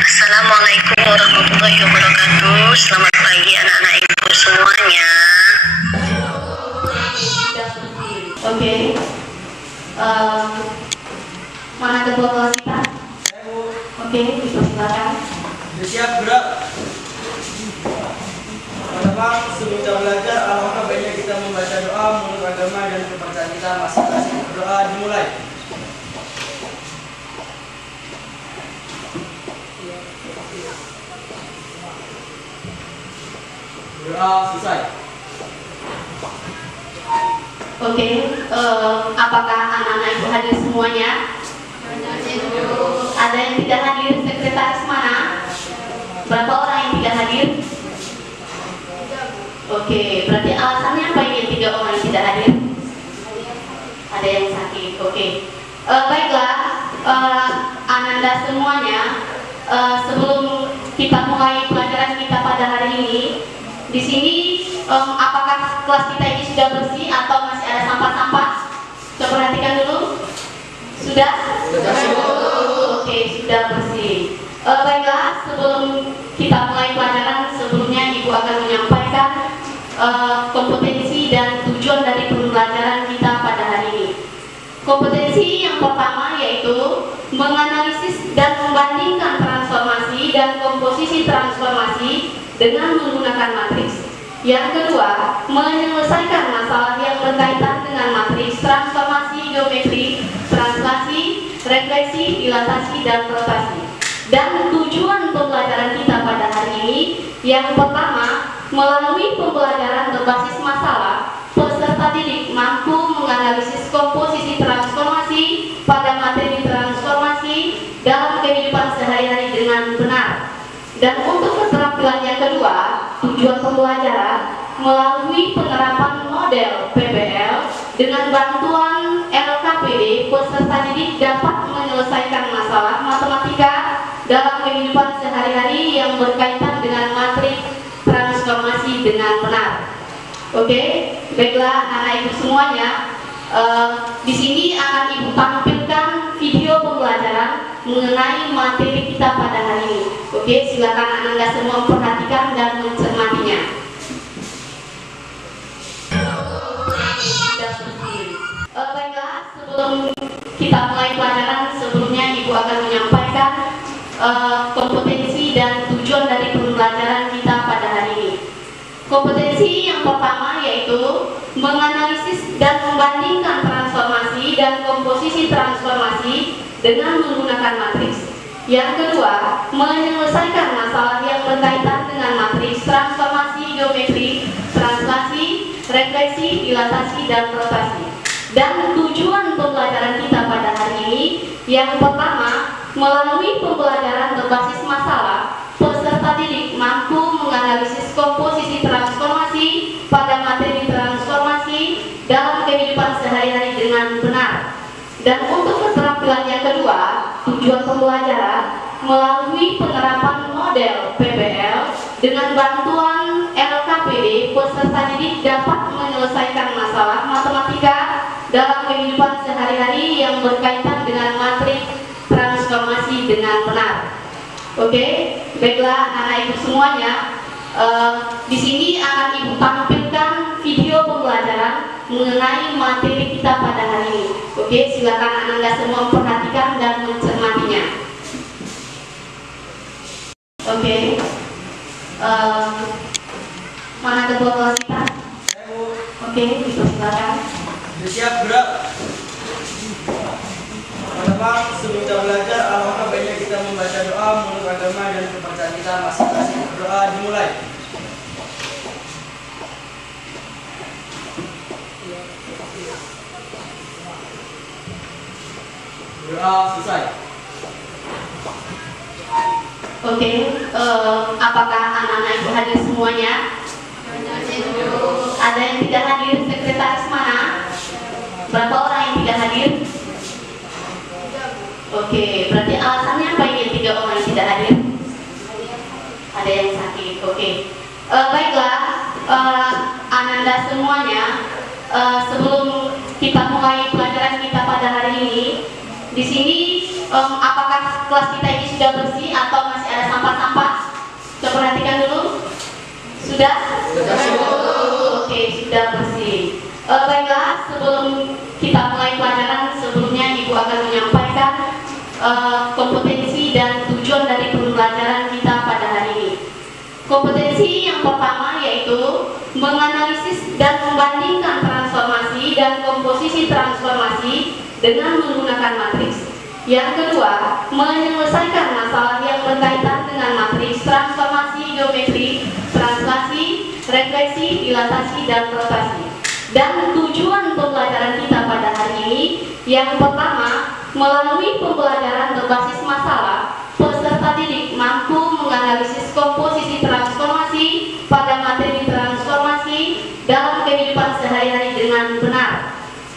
Assalamualaikum warahmatullahi wabarakatuh. Selamat pagi anak-anak ibu semuanya. Oke. Mana ketua kelas kita? Oke, dipersilakan. Siap, gerak. Teman-teman, sebelum kita belajar, alangkah baiknya kita membaca doa menurut agama dan kepercayaan kita masing-masing. Doa dimulai. Doa selesai. Oke, apakah anak-anak ibu hadir semuanya? Ada yang tidak hadir? Sekretaris mana? Berapa orang yang tidak hadir? Oke, berarti alasannya apa ini 3 orang yang tidak hadir? Ada yang sakit. Oke. Baiklah, Ananda semuanya, sebelum kita mulai pelajaran kita pada hari ini, di sini apakah kelas kita ini sudah bersih atau masih ada sampah-sampah? Coba perhatikan dulu. Sudah? Oke, sudah bersih. Baiklah, sebelum kita mulai pelajaran, sebelumnya Ibu akan menyampaikan kompetensi dan tujuan dari pembelajaran kita pada hari ini. Kompetensi yang pertama yaitu menganalisis dan membandingkan transformasi dan komposisi transformasi dengan menggunakan matriks. Yang kedua, menyelesaikan masalah yang berkaitan dengan matriks transformasi geometri, translasi, refleksi, dilatasi, dan rotasi. Dan tujuan pembelajaran kita pada hari ini yang pertama, melalui pembelajaran berbasis masalah, peserta didik mampu menganalisis komposisi transformasi pada materi transformasi dalam kehidupan sehari-hari dengan benar. Dan untuk keterampilan yang kedua, tujuan pembelajaran melalui penerapan model PBL dengan bantuan LKPD, peserta didik dapat menyelesaikan masalah matematika dalam kehidupan sehari-hari yang berkaitan dengan materi transformasi dengan benar. Oke, baiklah anak ibu semuanya, di sini akan ibu tampilkan video pembelajaran mengenai materi kita pada hari ini. Oke, silakan Anda semua memperhatikan dan mencermatinya. Baiklah, sebelum kita mulai pelajaran, sebelumnya ibu akan menyampaikan kompetensi dan tujuan dari pembelajaran kita pada hari ini. Kompetensi yang pertama yaitu menganalisis dan membandingkan transformasi dan komposisi transformasi dengan menggunakan matriks. Yang kedua, menyelesaikan masalah yang berkaitan dengan matriks transformasi geometri, translasi, refleksi, dilatasi, dan rotasi. Dan tujuan pembelajaran kita pada hari ini yang pertama, melalui pembelajaran berbasis masalah, peserta didik mampu menganalisis komposisi transformasi pada materi transformasi dalam kehidupan sehari-hari dengan benar. Dan untuk keterampilan yang kedua, tujuan pembelajaran melalui penerapan model PBL dengan bantuan LKPD, peserta didik dapat menyelesaikan masalah matematika dalam kehidupan sehari-hari yang berkaitan dengan materi transformasi dengan benar. Oke, baiklah anak ibu semuanya, di sini akan ibu tampilkan video pembelajaran mengenai materi kita pada hari ini. Oke, silakan Anda semua memperhatikan dan mencermatinya. Oke, mana ketua kelas kita? Oke, dipersilakan. Siap, gerak. Teman-teman, sebelum kita belajar, alangkah baiknya kita membaca doa menurut agama dan kepercayaan kita masing-masing. Doa dimulai. Doa selesai. Oke, apakah anak-anak ibu hadir semuanya? Ada yang tidak hadir? Sekretaris mana? Berapa orang yang tidak hadir? Oke, berarti alasannya apa ini 3 orang yang tidak hadir? Ada yang sakit. Oke. Baiklah, Ananda semuanya, sebelum kita mulai pelajaran kita pada hari ini, di sini apakah kelas kita ini sudah bersih atau masih ada Sudah? Oke, sudah bersih. Baiklah, sebelum kita mulai pelajaran, sebelumnya Ibu akan menyampaikan kompetensi dan tujuan dari pembelajaran kita pada hari ini. Kompetensi yang pertama yaitu menganalisis dan membandingkan transformasi dan komposisi transformasi dengan menggunakan matriks. Yang kedua, menyelesaikan masalah yang berkaitan dengan matriks transformasi geometri, translasi, refleksi, dilatasi, dan rotasi. Dan tujuan pembelajaran kita pada hari ini yang pertama, melalui pembelajaran berbasis masalah, peserta didik mampu menganalisis komposisi transformasi pada materi transformasi dalam kehidupan sehari-hari dengan benar.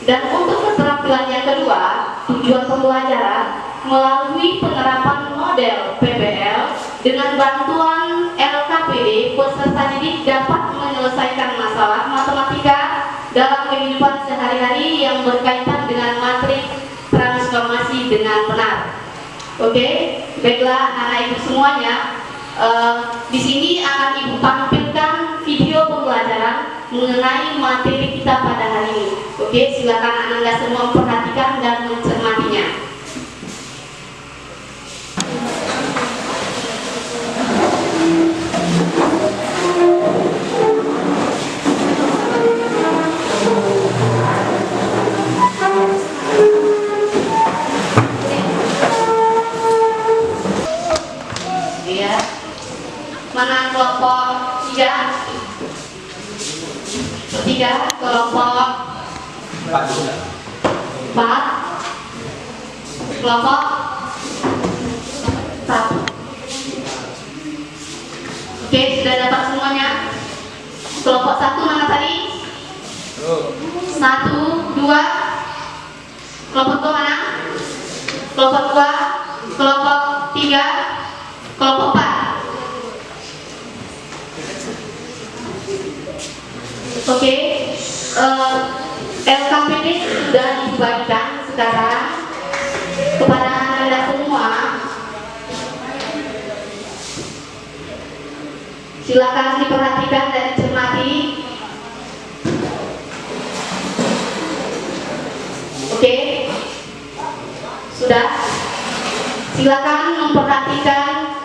Dan untuk keterampilan yang kedua, tujuan pembelajaran melalui penerapan model PBL dengan bantuan LKPD, peserta didik dapat menyelesaikan masalah matematika dalam kehidupan sehari-hari yang berkaitan dengan materi transformasi dengan benar. Oke, baiklah anak ibu semuanya, di sini akan ibu tampilkan video pembelajaran mengenai materi kita pada hari ini. Oke, silakan Anda semua perhatikan dan mencermatinya. Iya. Mana kelompok 3? Kelompok 4, kelompok 1. Oke, sudah dapat semuanya? Kelompok 1 mana tadi? 1, 2. Kelompok 2 mana? Kelompok 2, kelompok 3, kelompok 4. Oke, LKPD sudah dibagikan sekarang kepada Anda semua. Silakan diperhatikan dan dicermati. Oke, sudah. Silakan memperhatikan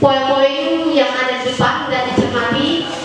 poin-poin yang ada di depan dan dicermati.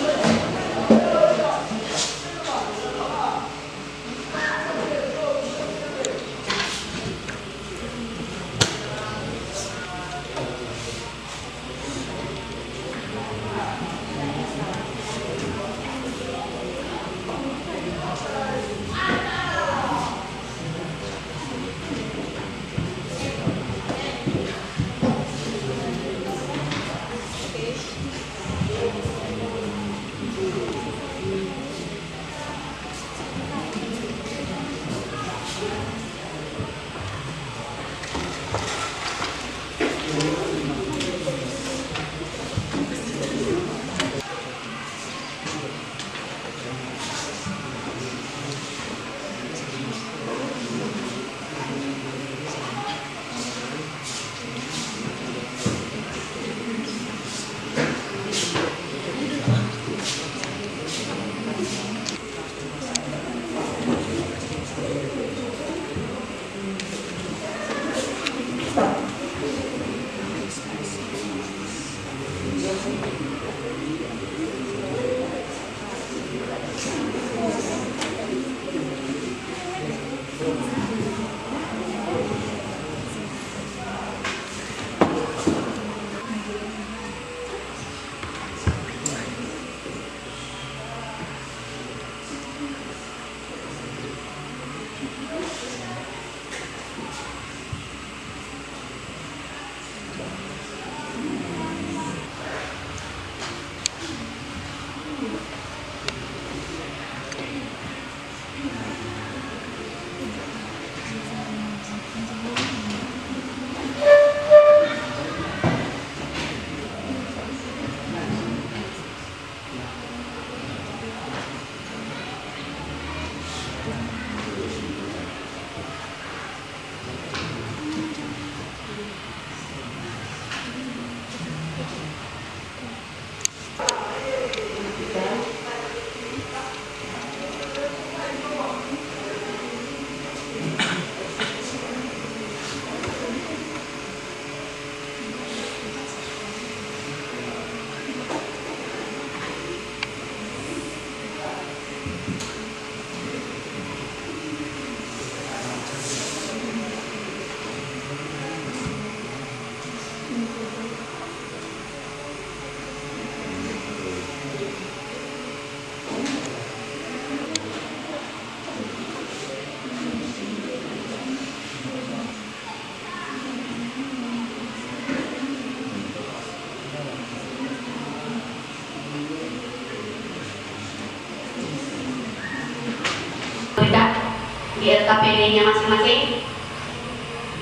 di LKPD-nya masing-masing?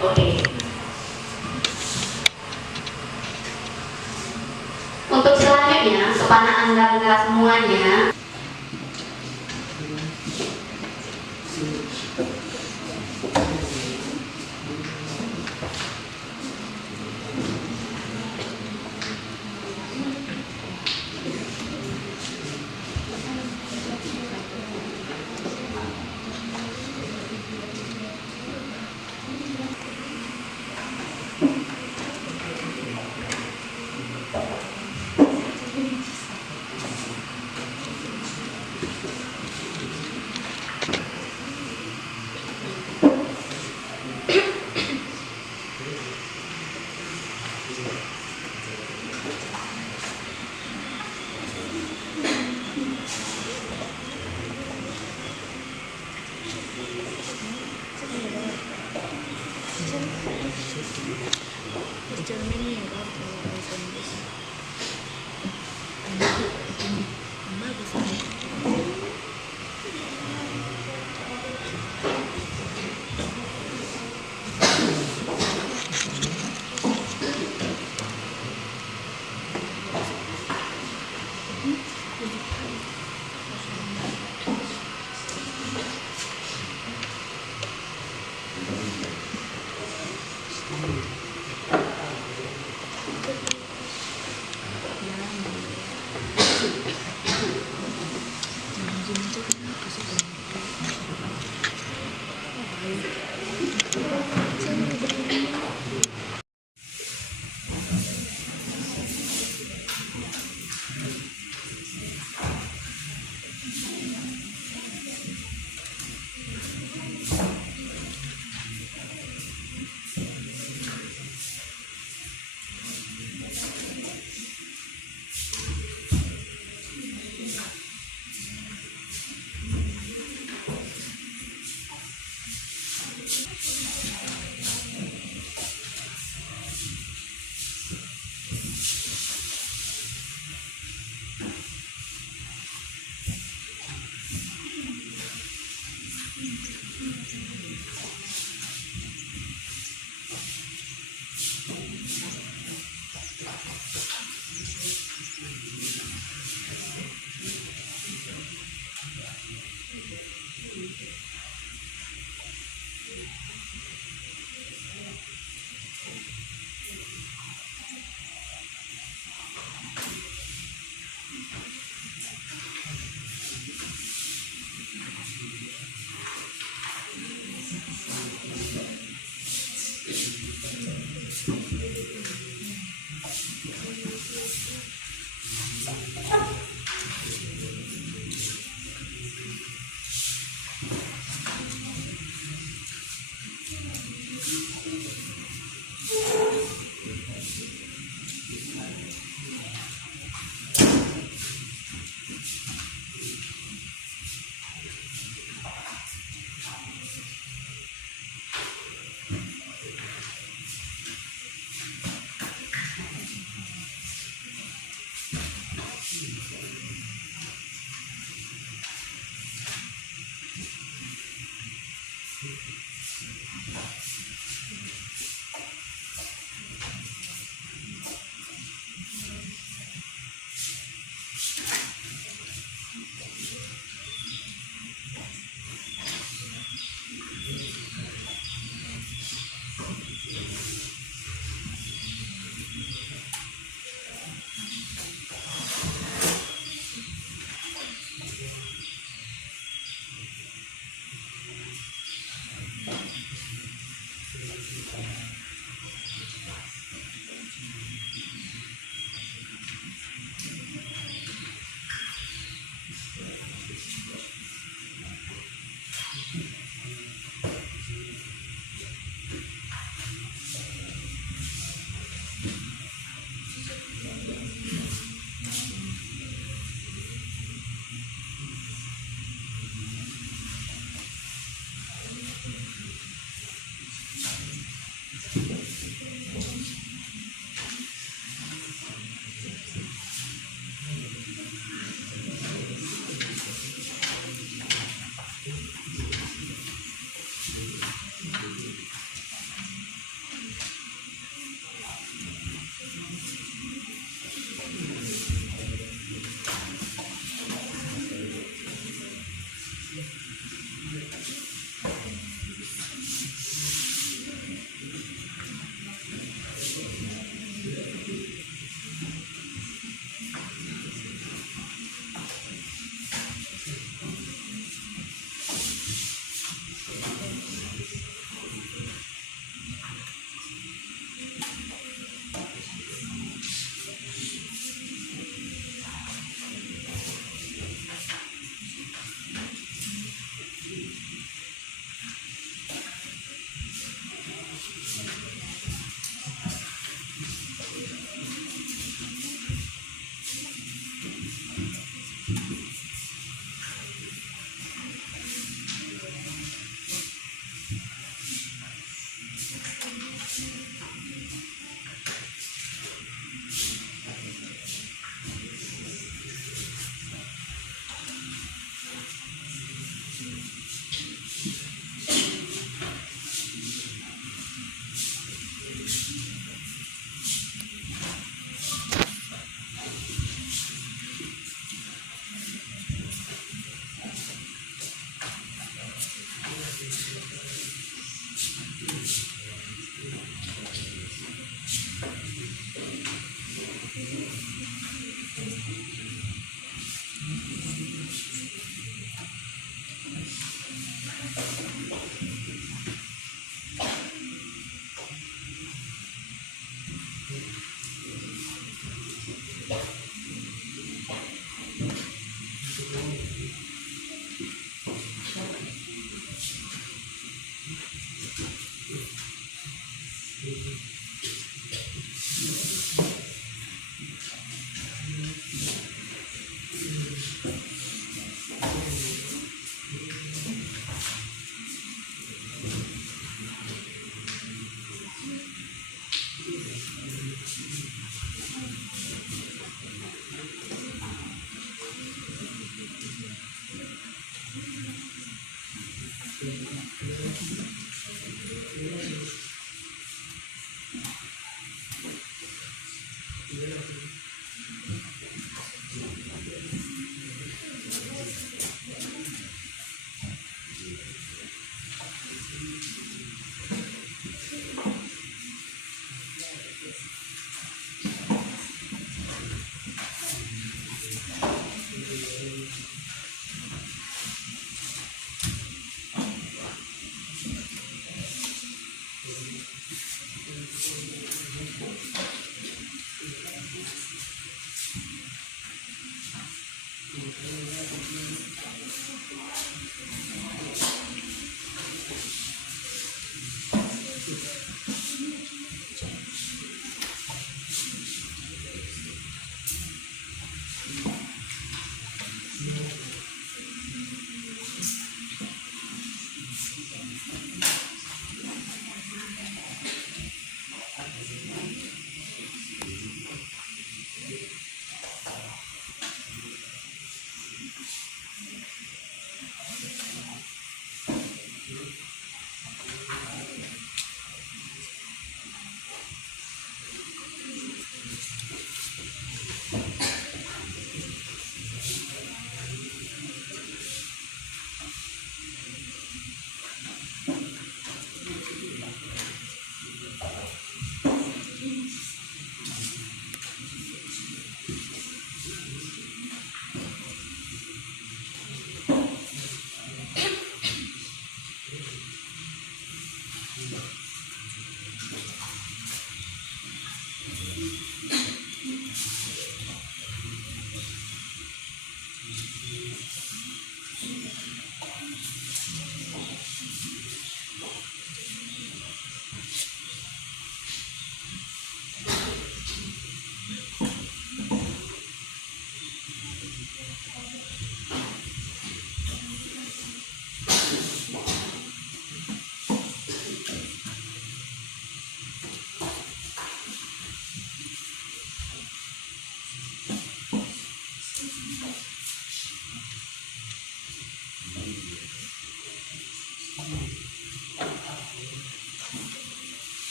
Oke. Untuk selanjutnya, kepada Anda semuanya,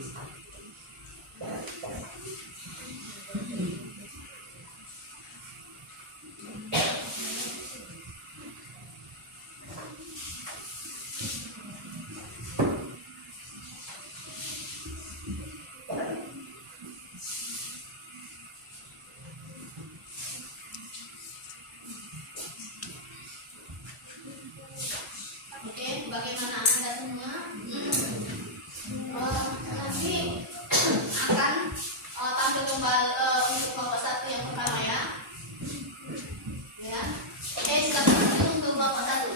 Oke, bagaimana Anda semua? Nanti akan tampil kembali untuk kelompok 1 yang pertama ya. Ya. Oke, silakan untuk kelompok 1.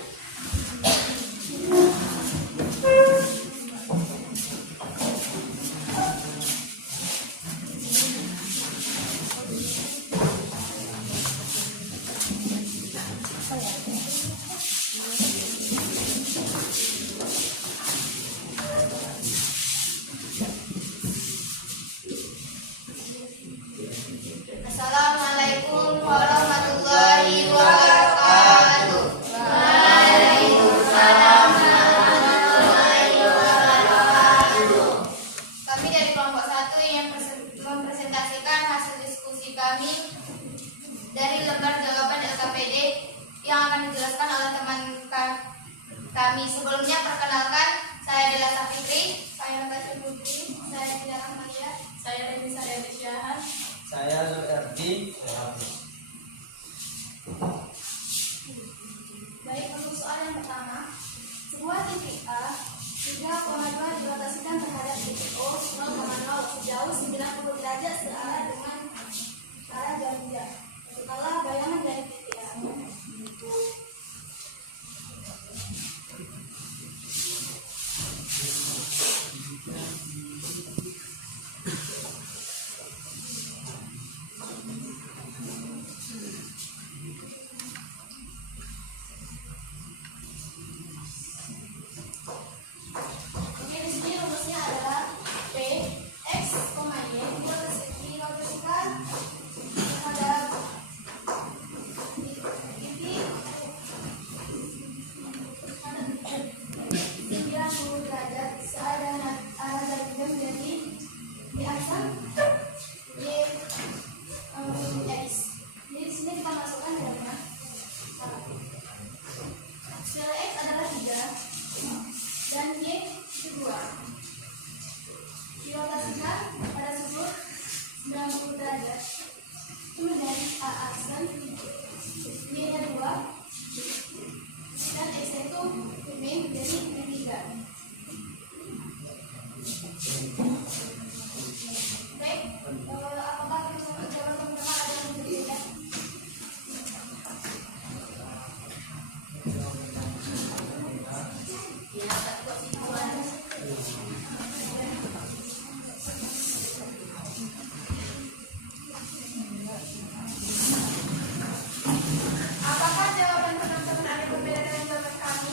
Assalamualaikum warahmatullahi wabarakatuh. Waalaikumsalam warahmatullahi wabarakatuh. Kami dari kelompok 1 yang mempresentasikan hasil diskusi kami dari lembar jawaban LKPD yang akan dijelaskan oleh teman kami. Sebelumnya perkenalkan, saya Dela Safitri, saya Natasha Putri, saya Dila Rahmalia, saya Reni Saryati Syahan, Saya Zulkardi. Baik, untuk soal yang pertama, sebuah titik A 3,2 dirotasikan terhadap titik O 0,0 sejauh 90 derajat searah dengan arah ganja. Setelah bayangan dari titik A. Oke, di sini rumusnya adalah P X, Y dirotasikan terhadap titik 90 derajat searah arah ganja menjadi di aksar Y X. Jadi di sini kita masukkan jawabannya. Skala X adalah 3 dan Y itu 2. Dirotasikan pada sudut 90 derajat itu menjadi A aksen, Y nya 2 dan X itu menjadi 3. Baik, apakah jawaban teman-teman ada yang berbeda? Apakah jawaban teman-teman ada berbeda dengan jawaban kami?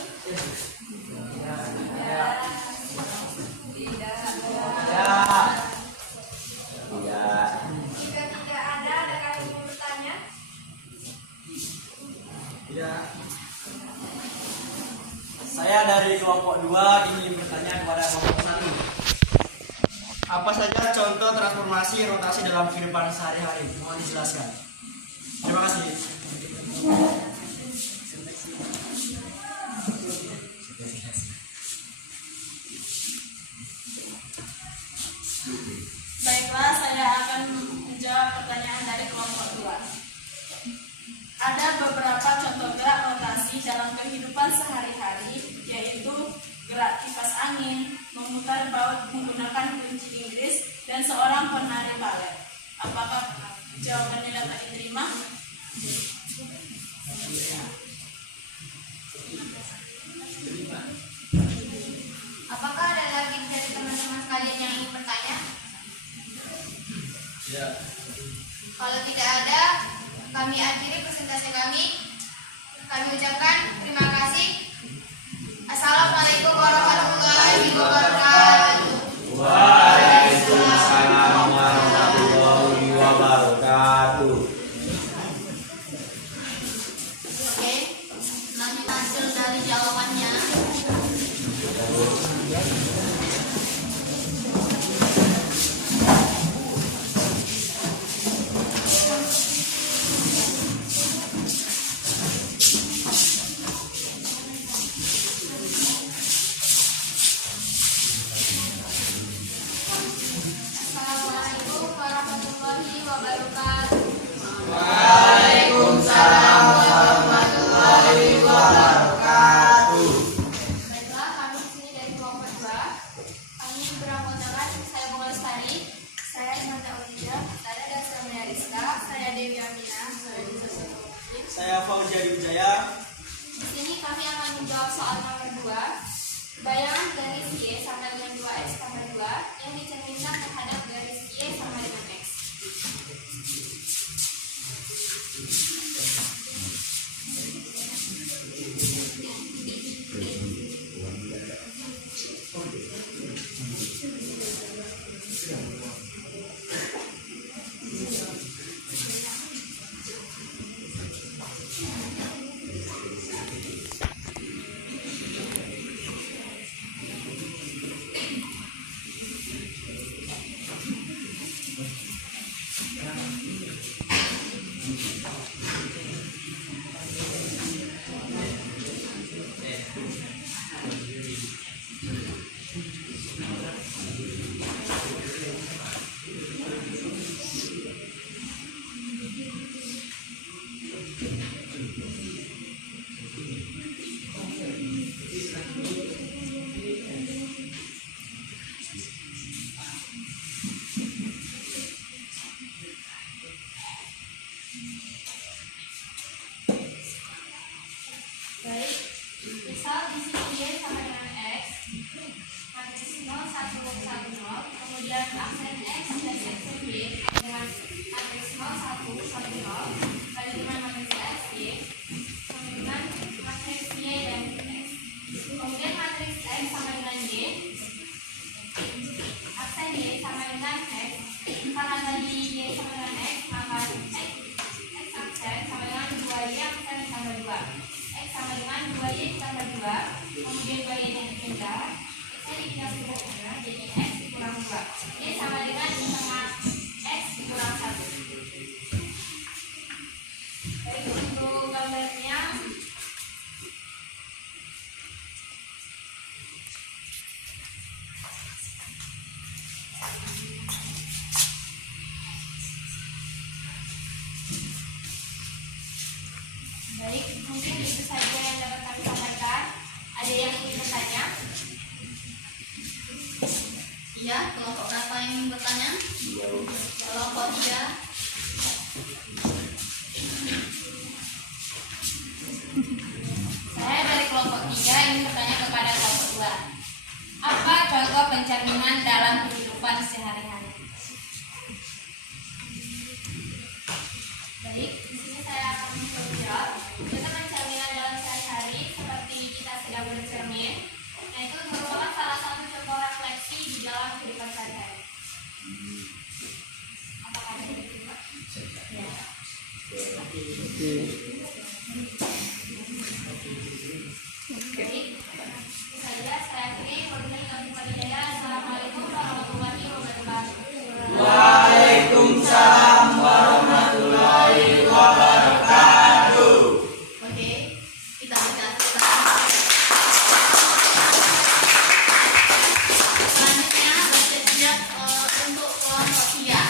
Jika tidak ada kalian mau bertanya? Tidak. Saya dari kelompok 2 ingin bertanya kepada kelompok 1. Apa saja contoh transformasi rotasi dalam kehidupan sehari-hari? Mohon dijelaskan. Terima kasih. Baiklah, saya akan menjawab pertanyaan dari kelompok 2. Ada beberapa contoh gerak rotasi dalam kehidupan sehari-hari, yaitu gerak kipas angin, memutar baut menggunakan kunci Inggris, dan seorang penari balet. Apakah jawabannya dapat diterima? Apakah ada lagi dari teman-teman sekalian yang ingin bertanya? Ya. Kalau tidak ada, kami akhiri presentasi kami. Kami ucapkan terima kasih. Assalamualaikum warahmatullahi wabarakatuh. Waalaikumsalam warahmatullahi wabarakatuh. Oke, lanjut hasil dari jawabannya. wabarakatuh. Waalaikumsalam warahmatullahi wabarakatuh. Baiklah, kami di sini dari kelompok 2. Kami beranggotakan saya Bunga Lestari, saya Imanta Ulida, saya Dasramya Rizka, saya Dewi Aminah, saya Disa Sotokin. Saya Fauzia Wijaya. Di sini kami akan menjawab soal nomor 2. Bayangan garis Y sama dengan 2X tambah 2 yang dicerminkan terhadap garis Y sama dengan X. Baik, misal di sini Y sama dengan X, matriks 0, 1, 1, 0, kemudian aksen X dan aksen Y dengan matriks 0, 1, 1, 0, kali dengan matriks X, Y, kemudian matriks Y dan X. Kemudian matriks X sama dengan Y, aksen Y sama dengan X, karena tadi Y sama dengan X, maka X aksen sama dengan 2Y aksen tambah 2. X sama dengan 2Y tambah 2, kemudian 2Y nya dipindah, X nya dipindah sebelumnya, jadi X dikurang 2. Y sama dengan setengah X dikurang 1. Baik, untuk gambarnya baik, mungkin itu saja yang dapat kami sampaikan. Ada yang ingin bertanya? Iya, kelompok berapa yang ingin bertanya? Kelompok 3. Saya dari kelompok 3 ingin bertanya kepada kelompok 2. Apa contoh pencerminan dalam kehidupan sehari-hari? Baik, di sini saya akan menjawab. Contoh pencerminan dalam sehari-hari seperti kita sedang bercermin, yaitu merupakan salah satu contoh refleksi di dalam kehidupan sehari-hari. Apakah ada yang kedua? Ya. Baik, itu saja. Saya akhiri. Assalamualaikum warahmatullahi wabarakatuh. Waalaikumsalam warahmatullahi wabarakatuh. Oke, kita lihat. Selanjutnya bersiap untuk kelompok 3.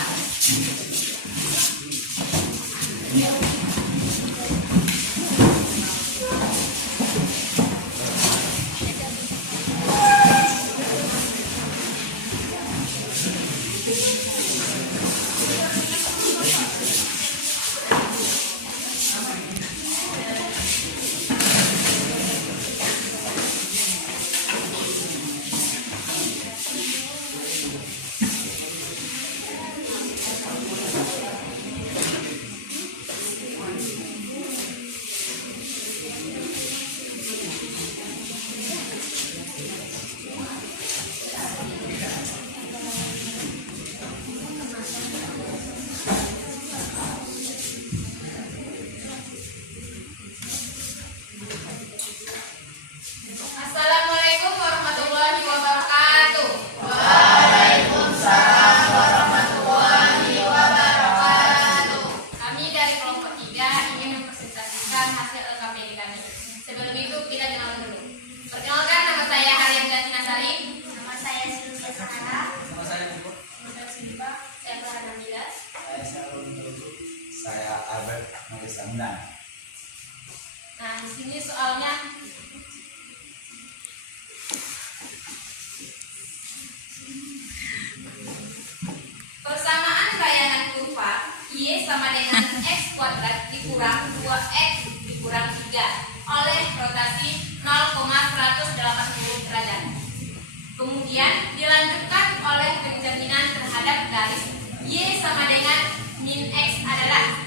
matematis yang benar. Nah, di sini soalnya persamaan bayangan kurva Y sama dengan X kuadrat dikurang 2X dikurang 3 oleh rotasi 0,180 derajat. Kemudian dilanjutkan oleh pencerminan terhadap garis Y sama dengan min X adalah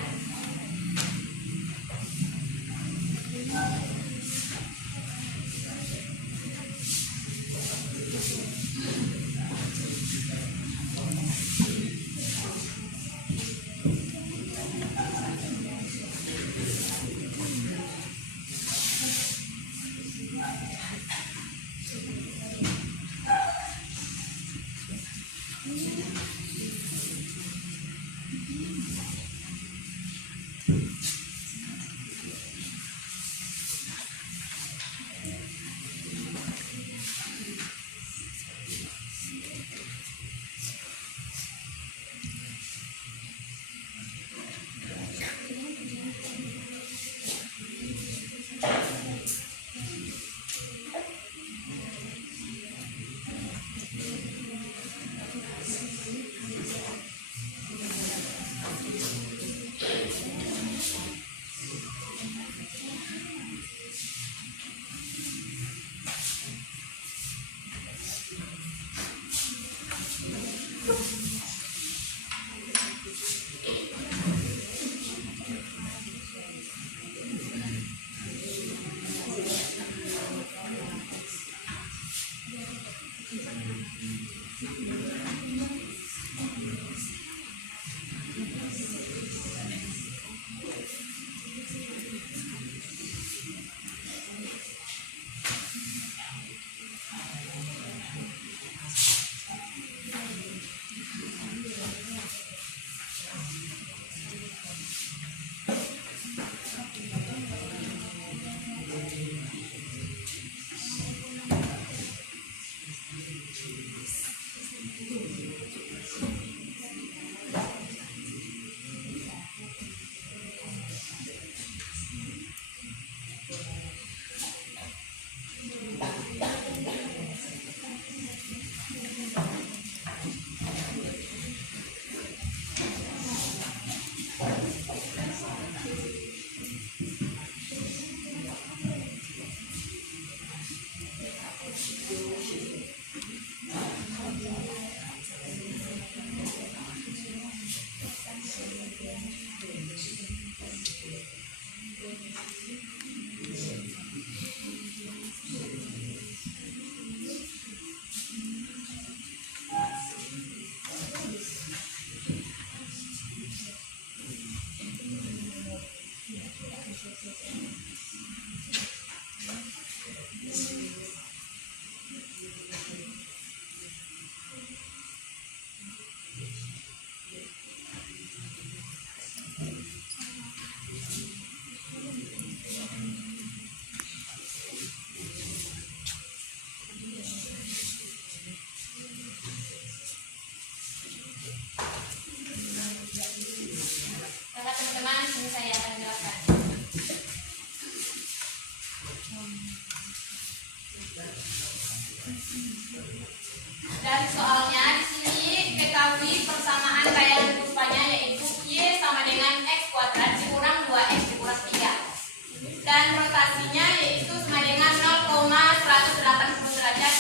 Dan soalnya di sini ketahui persamaan bayangan kurvanya yaitu Y sama dengan X kuadrat dikurang 2X dikurang 3. Dan rotasinya yaitu sama dengan 0,180 derajat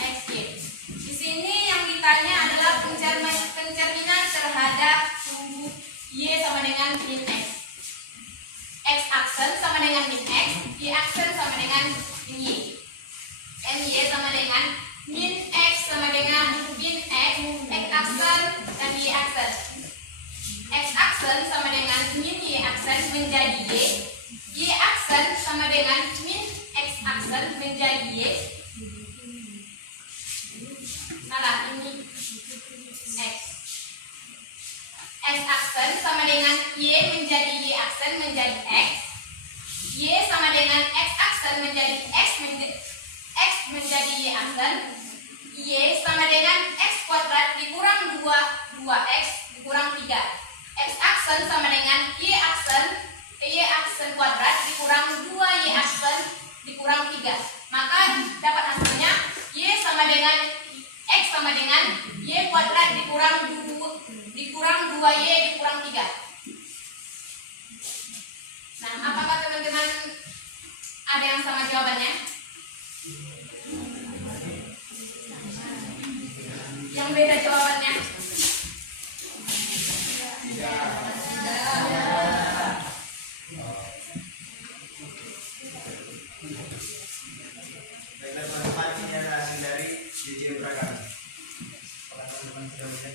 XY. Di sini yang ditanya adalah pencerminan terhadap sumbu Y sama dengan min X. X aksen sama dengan min X, Y aksen sama dengan min Y. MY sama dengan min X sama dengan min X, X aksen dan Y aksen. X aksen sama dengan min Y aksen menjadi Y. Y aksen sama dengan min X aksen menjadi Y. Salah, ini X. X aksen sama dengan Y menjadi Y aksen menjadi X. Y sama dengan X aksen menjadi X menjadi Y aksen. Y sama dengan X kuadrat dikurang 2X dikurang 3. X aksen sama dengan Y aksen kuadrat dikurang 2Y aksen dikurang 3. Maka dapat hasilnya Y sama dengan X sama dengan Y kuadrat dikurang 2Y dikurang 3. Nah, apakah teman-teman ada yang sama jawabannya? Yang beda jawabannya? Baiklah teman-teman, ini adalah hasil dari ujian beragam. Apakah teman-teman sudah melihat?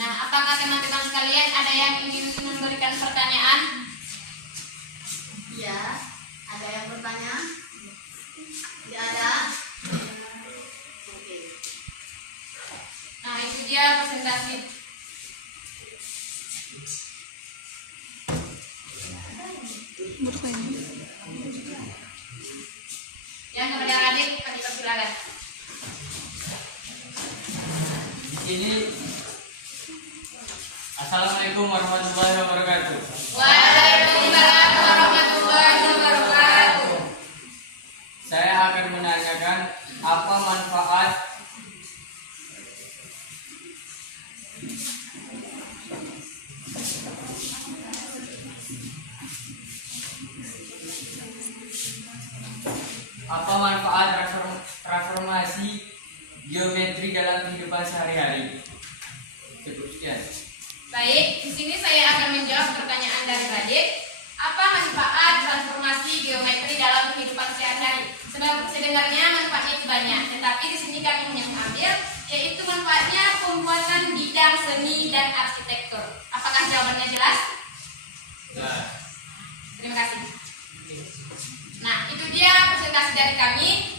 Nah, apakah teman-teman sekalian ada yang ingin memberikan pertanyaan? Ya, ada yang bertanya? Tidak ada? Oke. Nah, itu dia presentasi. Yang kepada adik kami persilakan. Ini Assalamualaikum warahmatullahi wabarakatuh. Waalaikumsalam warahmatullahi wabarakatuh. Saya akan menanyakan apa manfaat transformasi geometri dalam kehidupan sehari-hari. Cukup sekian. Baik, di sini saya akan menjawab pertanyaan dari adik. Apa manfaat transformasi geometri dalam kehidupan sehari-hari? Sebenarnya manfaatnya itu banyak, tetapi di sini kami hanya mengambil yaitu manfaatnya pembuatan bidang seni dan arsitektur. Apakah jawabannya jelas? Jelas. Terima kasih. Nah, itu dia presentasi dari kami.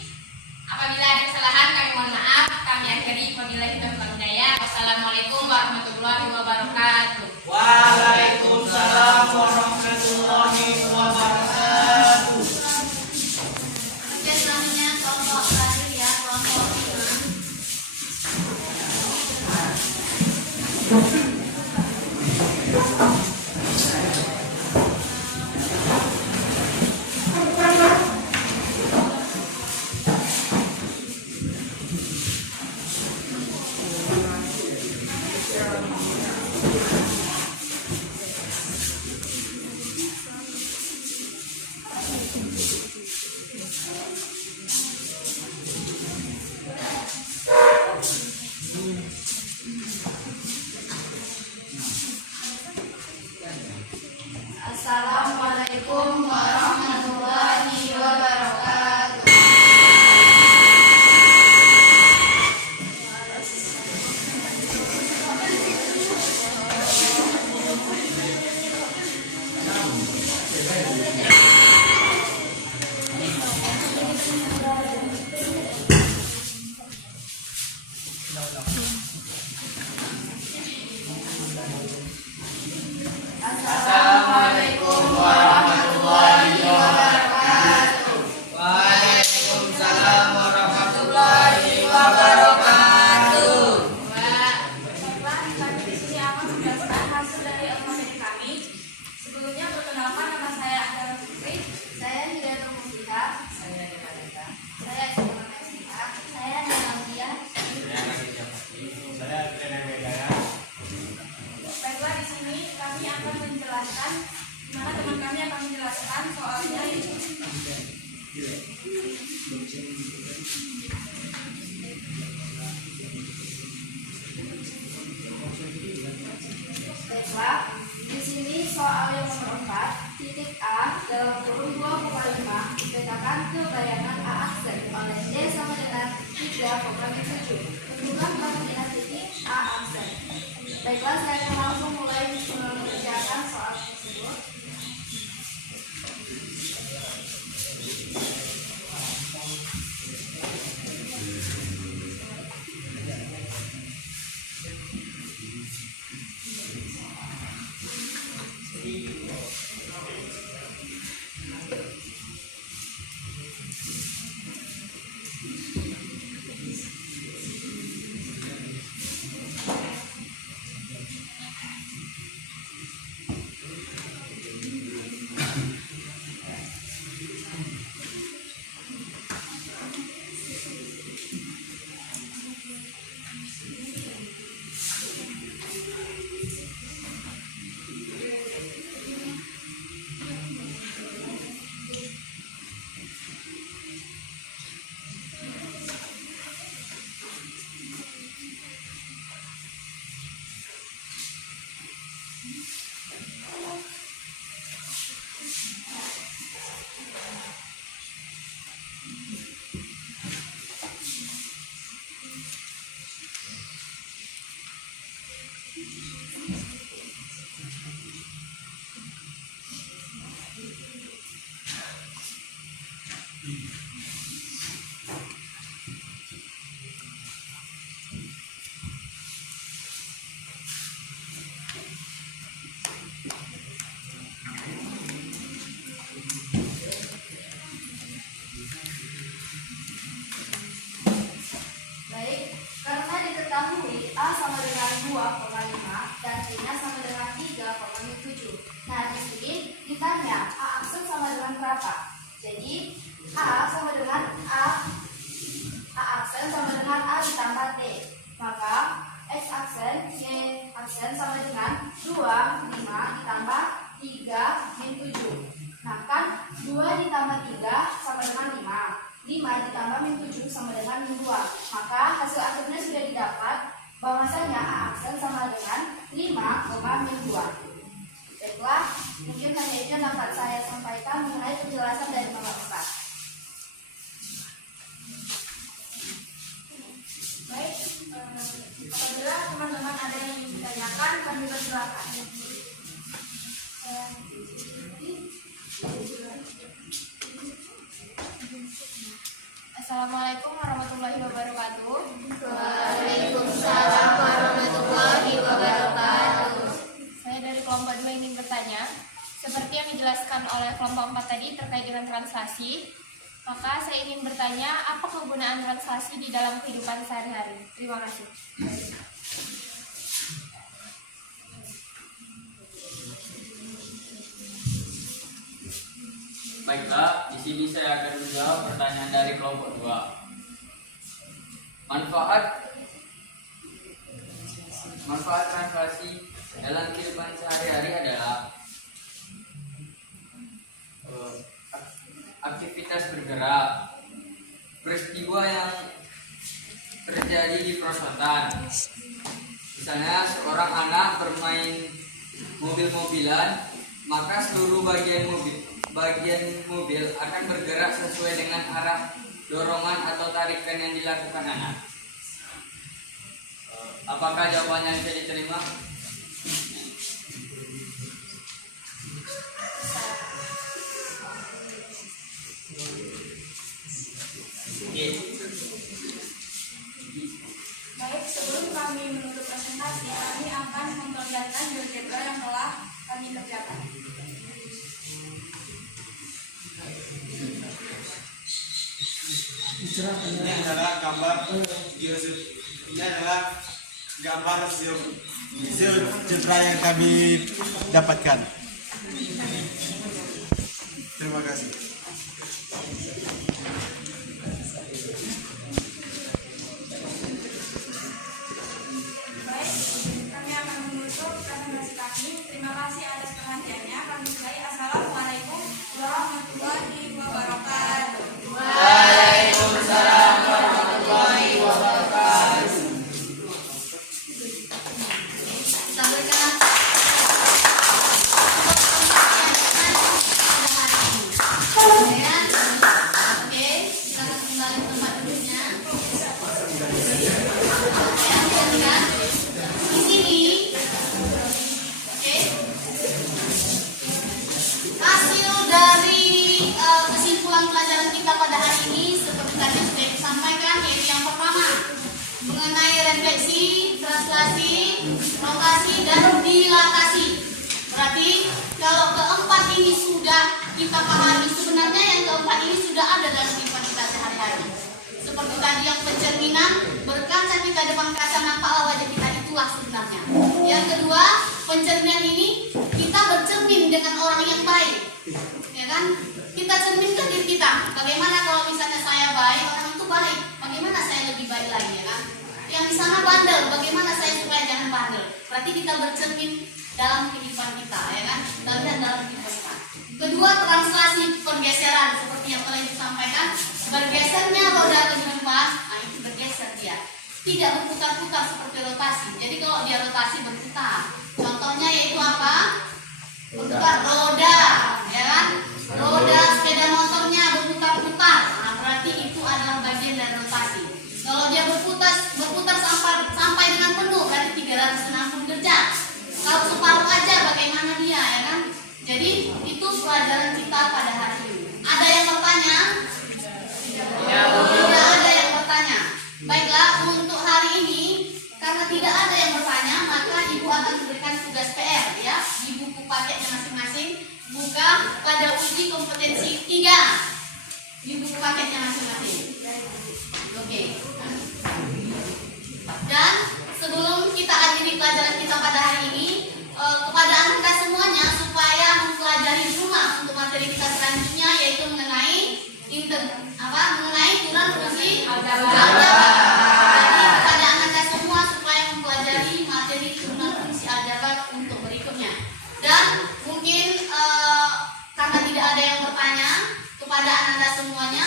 Apabila ada kesalahan, kami mohon maaf. Kami akhiri. Wabillahi taufiq wal hidayah. Wassalamualaikum warahmatullahi wabarakatuh. Waalaikumsalam warahmatullahi wabarakatuh. Oke, selanjutnya kelompok terakhir ya, kelompok 5. Assalamualaikum warahmatullahi wabarakatuh. Assalamualaikum warahmatullahi wabarakatuh. Waalaikumsalam warahmatullahi wabarakatuh. Baiklah, kami di sini akan menjelaskan hasil dari LKPD kami. Sebelumnya perkenalkan, nama saya Andara Putri. Saya Hidayat Musliha. Saya Dekarita. Saya Ismail Mesika. Saya Nadia. Saya Bedaya. Baiklah, di sini kami akan menjelaskan, di mana teman kami akan menjelaskan soalnya itu. Baiklah, di sini soal yang nomor 4, titik A dalam kurung 2,5 dipetakan ke bayangan A aksen oleh D sama dengan 3,7. Tentukan koordinat titik A aksen. Baiklah, saya akan langsung mulai mengerjakan soal tersebut. dengan 2, 5 ditambah 3 min 7. Nah kan 2 ditambah 3 sama dengan 5. 5 ditambah min 7 sama dengan min 2. Maka hasil akhirnya sudah didapat bahwasanya A aksen sama dengan 5, min 2. Baiklah, mungkin hanya itu yang dapat saya sampaikan mengenai penjelasan dari nomor 4. Baik, apabila teman-teman ada yang ingin ditanyakan, kami persilakan. Assalamualaikum warahmatullahi wabarakatuh. Waalaikumsalam warahmatullahi wabarakatuh. Saya dari kelompok 2 ingin bertanya, seperti yang dijelaskan oleh kelompok 4 tadi terkait dengan translasi, maka saya ingin bertanya, apa kegunaan translasi di dalam kehidupan sehari-hari? Terima kasih. Baiklah, di sini saya akan menjawab pertanyaan dari kelompok 2. Manfaat translasi dalam kehidupan sehari-hari adalah aktivitas bergerak, peristiwa yang terjadi di perosotan. Misalnya seorang anak bermain mobil-mobilan, maka seluruh bagian mobil akan bergerak sesuai dengan arah dorongan atau tarikan yang dilakukan anak. Apakah jawabannya bisa diterima? Baik, sebelum kami menutup presentasi, kami akan memperlihatkan GeoGebra yang telah kami kerjakan. Ini adalah gambar GeoGebra yang kami dapatkan. Terima kasih. Baik, kami akan menutup presentasi kami. Terima kasih atas perhatiannya. Kami ucapkan Assalamualaikum warahmatullahi wabarakatuh. Waalaikumsalam warahmatullahi wabarakatuh. Sampaikan. Ya. Oke, kita kembali ke tempat duduknya. Ya, kan? Di sini. Oke. Hasil dari kesimpulan pelajaran kita pada hari ini seperti tadi sudah disampaikan, yaitu yang pertama mengenai refleksi, translasi, notasi, dan dilatasi. Berarti kalau keempat ini sudah kita pahami, sebenarnya yang keempat ini sudah ada dalam kehidupan kita sehari-hari. Seperti tadi yang pencerminan, berkaca kita depan kaca, nampaklah wajah kita, itulah sebenarnya. Yang kedua, pencerminan ini kita bercermin dengan orang yang baik, ya kan? Kita cerminkan diri kita. Bagaimana kalau misalnya saya baik, orang itu baik, bagaimana saya lebih baik lagi, ya kan? Yang di sana bandel, bagaimana saya supaya jangan bandel? Berarti kita bercermin dalam kehidupan kita, ya kan? Kita lihat dalam kehidupan kita. Kedua, translasi, pergeseran seperti yang telah disampaikan, bergesernya roda kehidupan, nah itu bergeser dia. Tidak berputar-putar seperti rotasi. Jadi kalau dia rotasi berputar. Contohnya yaitu apa? Berputar roda, ya kan? Roda sepeda motornya berputar-putar. Nah, berarti itu adalah bagian dari rotasi. Kalau dia berputar sampai dengan penuh, berarti 360 derajat. Kalau separuh aja bagaimana dia, ya kan? Jadi itu pelajaran kita pada hari ini. Ada yang bertanya? Tidak ada yang bertanya. Baiklah, untuk hari ini karena tidak ada yang bertanya, maka ibu akan memberikan tugas PR, ya, di buku paketnya masing-masing. Buka pada uji kompetensi 3 di buku paketnya masing-masing. Oke. Dan sebelum kita akhiri pelajaran kita pada hari ini, kepada anda semuanya supaya mempelajari di rumah untuk materi kita selanjutnya, yaitu mengenai turunan fungsi aljabar. Jadi kepada anda semua supaya mempelajari materi turunan fungsi aljabar kepada Ananda semuanya,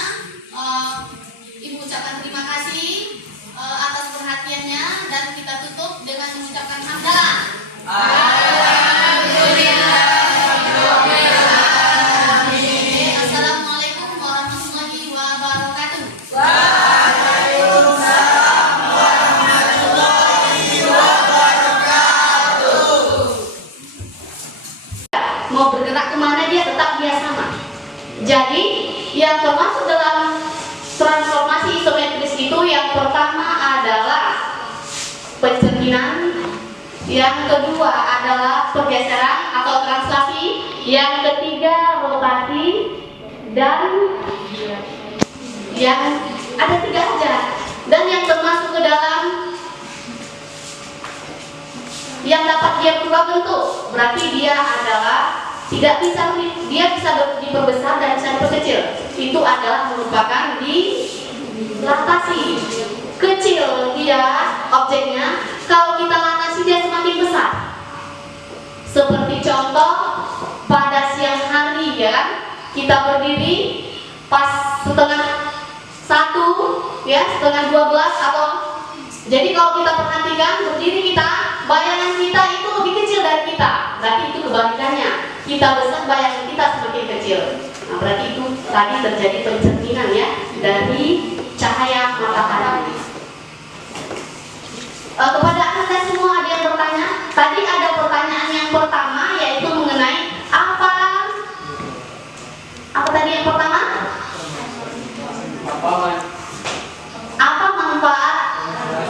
Ibu ucapkan terima kasih atas perhatiannya dan kita tutup dengan mengucapkan hamdalah. Assalamualaikum warahmatullahi wabarakatuh. Mau bergerak kemana dia tetap dia sama. Jadi yang termasuk dalam transformasi isometris itu yang pertama adalah pencerminan, yang kedua adalah pergeseran atau translasi, yang ketiga rotasi, dan yang ada 3 aja. Dan yang termasuk ke dalam yang dapat dia berubah bentuk, berarti dia adalah tidak bisa, dia bisa diperbesar dan bisa diperkecil. Itu adalah merupakan dilatasi. Kecil dia objeknya, kalau kita latasi dia semakin besar. Seperti contoh pada siang hari ya kan, kita berdiri pas setengah 1 ya, setengah 12 atau jadi kalau kita perhatikan berdiri kita, bayangan kita itu lebih kecil dari kita. Berarti itu kebalikannya. Kita besar, bayangan kita semakin kecil. Nah, berarti itu tadi terjadi pencerminan ya dari cahaya matahari. Kepada Anda semua ada yang bertanya? Tadi ada pertanyaan yang pertama yaitu mengenai apa tadi yang pertama? Apa manfaat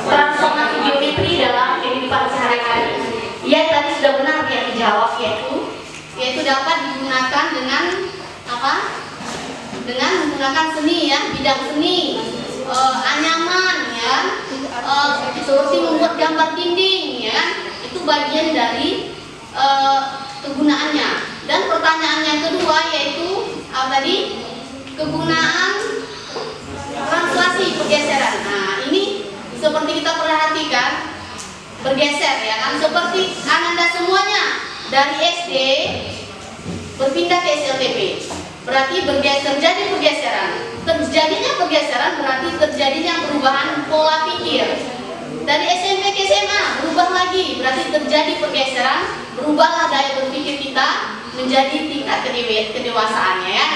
transformasi geometri dalam kehidupan sehari-hari? Ya tadi sudah benar yang dijawab yaitu dapat digunakan dengan apa? Dengan menggunakan seni ya, bidang seni, anyaman ya, seperti membuat gambar dinding ya, itu bagian dari kegunaannya. Dan pertanyaan yang kedua yaitu apa tadi? Kegunaan translasi pergeseran. Nah ini seperti kita perhatikan bergeser ya kan, seperti Ananda semuanya dari SD berpindah ke SLTP, berarti terjadi pergeseran. Terjadinya pergeseran berarti terjadinya perubahan pola pikir. Dari SMP ke SMA berubah lagi, berarti terjadi pergeseran, berubahlah daya berpikir kita menjadi tingkat kedewasaannya ya.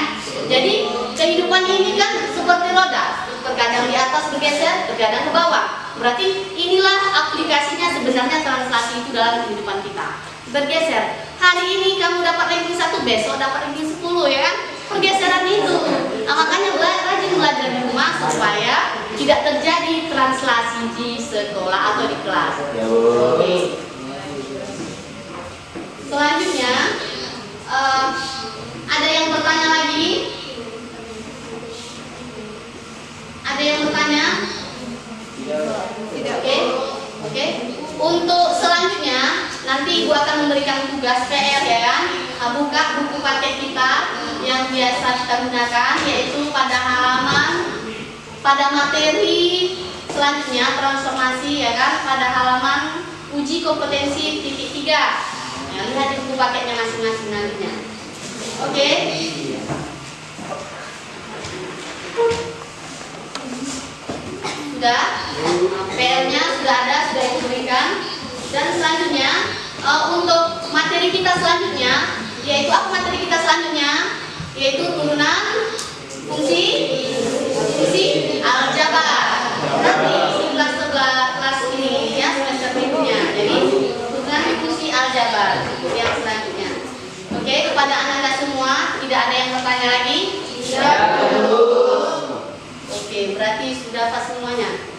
Jadi kehidupan ini kan seperti roda, terkadang di atas bergeser, terkadang ke bawah. Berarti inilah aplikasinya sebenarnya translasi itu dalam kehidupan kita. Bergeser. Hari ini kamu dapat ranking 1, besok dapat ranking 10 ya kan? Pergeseran itu. Nah, makanya rajin belajar di rumah supaya tidak terjadi translasi di sekolah atau di kelas. Oke. Selanjutnya ada yang bertanya lagi? Ada yang bertanya? Tidak. Oke. Untuk selanjutnya nanti Ibu akan memberikan tugas PR ya kan? Buka buku paket kita yang biasa kita gunakan, yaitu pada materi selanjutnya transformasi ya kan, pada halaman uji kompetensi titik 3 ya, lihat di buku paketnya masing-masing nantinya. Oke. Sudah, PR-nya sudah ada, sudah diberikan. Dan selanjutnya untuk materi kita selanjutnya, yaitu apa materi kita selanjutnya? Yaitu turunan fungsi aljabar. Nanti di kelas ini ya, semester berikutnya. Jadi turunan fungsi aljabar yang selanjutnya. Oke, kepada Ananda semua tidak ada yang bertanya lagi? Tidak. Oke, berarti sudah pas semuanya.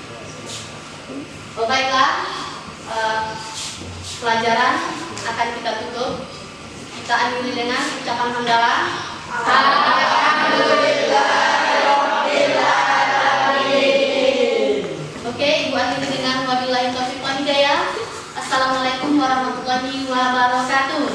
Oh, baiklah, pelajaran akan kita tutup. Kita akhiri dengan ucapan hamdalah. Oke, Ibu akhiri dengan wabillahi taufiq wal hidayah. Assalamualaikum warahmatullahi wabarakatuh.